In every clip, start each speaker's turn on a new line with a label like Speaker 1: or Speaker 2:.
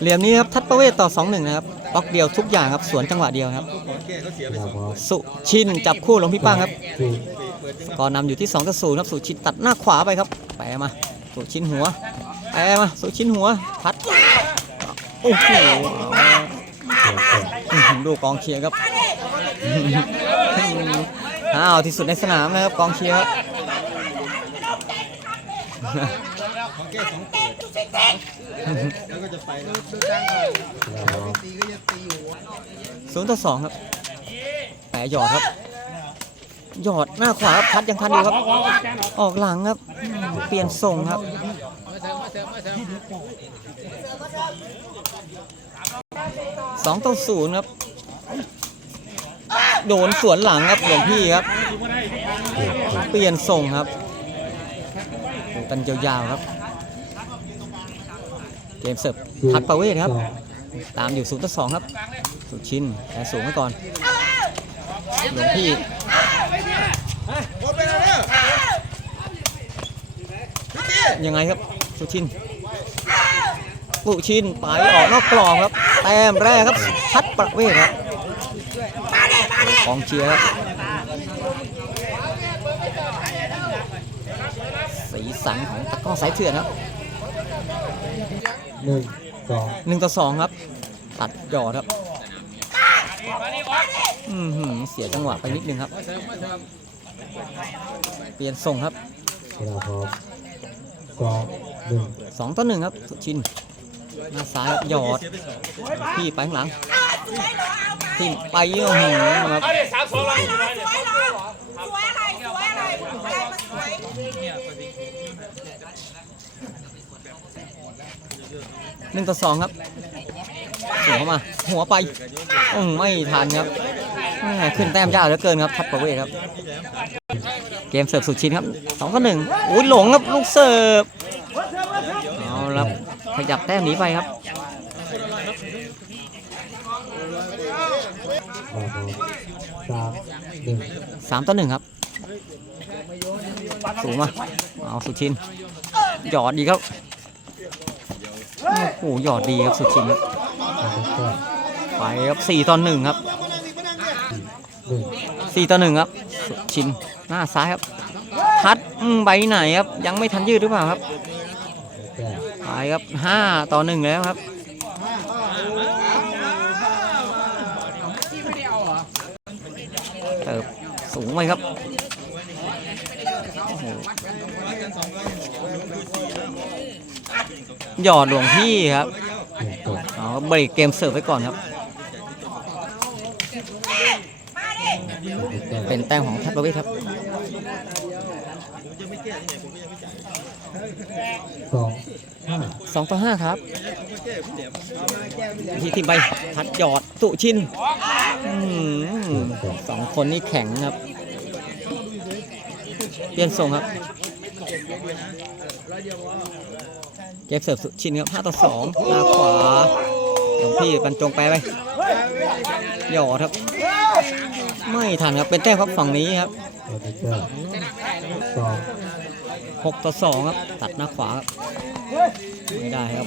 Speaker 1: เหลี่ยมนี้ครับทัดประเวศต่อ 2 1 นะครับบล็อกเดียวทุกอย่างครับสวนจังหวะเดียวครับ
Speaker 2: เราพร้อม
Speaker 1: สุชินจับคู่หลวงพี่ป้างครับ
Speaker 2: สี่
Speaker 1: ก็นำอยู่ที่2ต่อ0ครับสุชินตัดหน้าขวาไปครับแปะมาสุชินหัวแปะมาสุชินหัวพัดโอ้โห
Speaker 2: เจ็ดเจ็ด
Speaker 1: อื้อหือดูกองเชียร์ครับอ้าวที่สุดในสนามนะครับกองเชียร์ครับ
Speaker 2: เราพร้อม
Speaker 1: ศูนย์ต่อสองครับแปะหยอดครับ หยอดหน้าขวาครับพัดยังทันอยู่ครับ ออกหลังครับ เปลี่ยนทรงครับสองต่อศูนย์ครับ โดนสวนหลังครับหลวงพี่ครับ เปลี่ยนทรงครับดูกันยาวๆครับ กมเสิร์ฟพัดประเวศครับ ตามอยู่ศูนย์ต่อสองครับ สุชินแต่สูงไว้ก่อนหลวงพี่ยังไงครับ สุชินสุชินไปออกนอกกรอบครับ แต้มแรกครับ พัดประเวศครับกองเชียร์ครับสีสันของตะก้อสายเถื่อนครับ
Speaker 2: หนึ่งสอง
Speaker 1: หนึ่งต่อสองครับ ตัดหยอดครับ อืมหือเสียจังหวะไปนิดนึงครับ เปลี่ยนทรงครับ
Speaker 2: เราพร้อมสองหนึ่ง
Speaker 1: สองต่อหนึ่งครับสุชินหน้าซ้ายครับหยอดพี่ไปข้างหลังพี่ไปโอ้โหครับ
Speaker 3: เอาดิสามสองเลย
Speaker 4: สวยเหรอสวยอะไรสวยอะไรอะไรมันสวย
Speaker 1: หนึ่งต่อสองครับสวนเข้ามา หัวไปอืมไม่ทันครับแม่ขึ้นแต้มยากเหลือเกินครับทัดประเวศครับ เกมเสิร์ฟสุดชินครับสองต่อหนึ่งอุ้ยหลงครับลูกเสิร์ฟเอาละครับขยับแต้มหนีไปครับ
Speaker 2: สามหนึ่ง
Speaker 1: สามต่อหนึ่งครับ สูงมาเอาสุชินหยอดดีครับ โอ้โหหยอดดีครับสุดชินครับไปครับสี่ต่อหนึ่งครับสี่ต่อหนึ่งครับสุชินหน้าซ้ายครับ ทัดใบไหนครับยังไม่ทันยืดหรือเปล่าครับไปครับห้าต่อหนึ่งแล้วครับเติบสูงไปครับโอ้โห หยอดหลวงพี่ครับเอาเบรกเกมเสิร์ฟไว้ก่อนครับ
Speaker 2: เป็
Speaker 1: นแต้มของทัพประเวศครับ
Speaker 2: สอง
Speaker 1: สองต่อห้าครับ ที่ที่ใบพัดหยอดสุชินสองคนนี่แข็งครับ เปลี่ยนทรงครับ เก็บเสิร์ฟสุชินครับ5ต่อ2หน้าขวาหลวงพี่บรรจงไปไปหยอดครับ ไม่ทันครับ เป็นแต้มครับฝั่งนี้ครับ
Speaker 2: เราจะแก้สอง
Speaker 1: 6ต่อ2ครับ ตัดหน้าขวาครับไม่ได้ครับ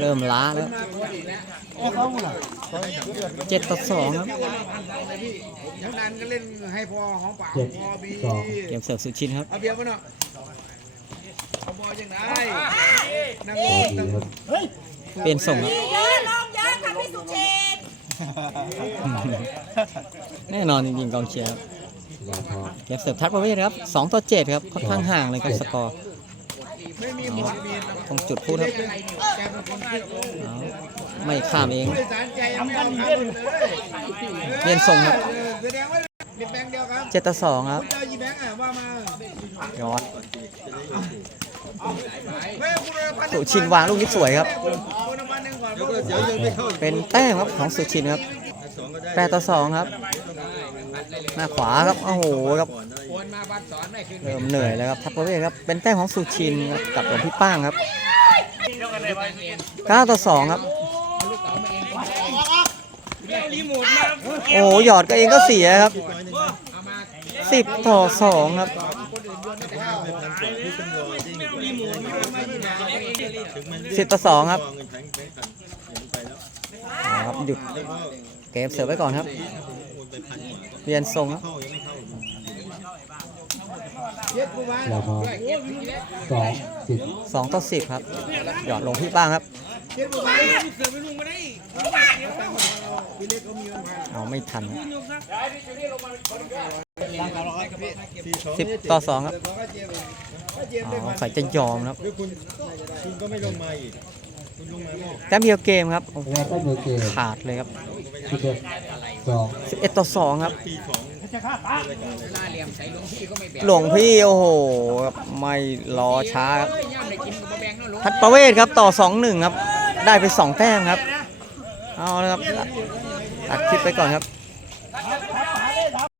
Speaker 1: เริ่มล้าแล้ว7ต่อ2ครับ
Speaker 5: ยังดันก็เล่นให้พอหอมปาก
Speaker 2: เจ็ด
Speaker 5: พอบี
Speaker 2: สอง
Speaker 1: เกมเสิร์ฟสุชินครับ
Speaker 5: เอาเบียร์มาเนาะเอาบอลยังได้นั่ง
Speaker 2: พอดีครับ
Speaker 1: เปลี่ยนส่งครับ
Speaker 4: เยอะลงเยอะค่ะพี่สุเชน
Speaker 1: แน่นอนจริงๆกองเชียร์ครับ
Speaker 2: เราพร้อม
Speaker 1: เกมเสิร์ฟทัดประเวศครับ2ต่อ7ครับค่อนข้างห่างเลยครับสกอร์
Speaker 5: ไม่มีหมดมีน
Speaker 1: ต้องจุดพูดครับ
Speaker 5: แกเป็นคนที่โกง
Speaker 1: เอาไม่ข้ามเอง
Speaker 5: ผู้โดยสารใจยังไม่เอาข้ามเลย
Speaker 1: เปลี่ยนส่งครับ
Speaker 5: เออแสดงว่าเป็นแบงค์เดียวครับ
Speaker 1: 7ต่อ2ครับ
Speaker 5: คุณจะเอากี่แบงค์อะว่ามา
Speaker 1: ยอด สุชินวางลูกนี้สวยครับ เป็นแต้มครับของสุชินครับ8ต่อ2ครับ หน้าขวาครับ โอ้โหครับเริ่มเหนื่อยแล้วครับทัพประเวศครับ เป็นแต้มของสุชินครับกับหลวงพี่ป้างครับ9ต่อ2ครับ โอ้โหหยอดก็เองก็เสียครับ10ต่อ2ครับ 10ต่อ2ครับเอาครับหยุดเกมเสิร์ฟไว้ก่อนครับเรียนทรงครับ
Speaker 2: แล้วก็สองสิบ
Speaker 1: สองต่อสิบครับ หยอดลงที่ป้างครับเอาไม่ทัน สิบต่อสองครับอ๋อใส่จะยอมครับแต้มเดียวเกมครับโอ้โห
Speaker 2: แล้วก็มือเกม
Speaker 1: ขาดเลยครับ
Speaker 2: สิบเอ็ดสอง
Speaker 1: สิบเอ็ดต่อสองครับหลวงพี่โอ้โหครับไม่รอช้าครับทัดประเวศครับต่อสองหนึ่งครับ ได้ไปสองแต้มครับ เอาละครับตัดคลิปไปก่อนครับ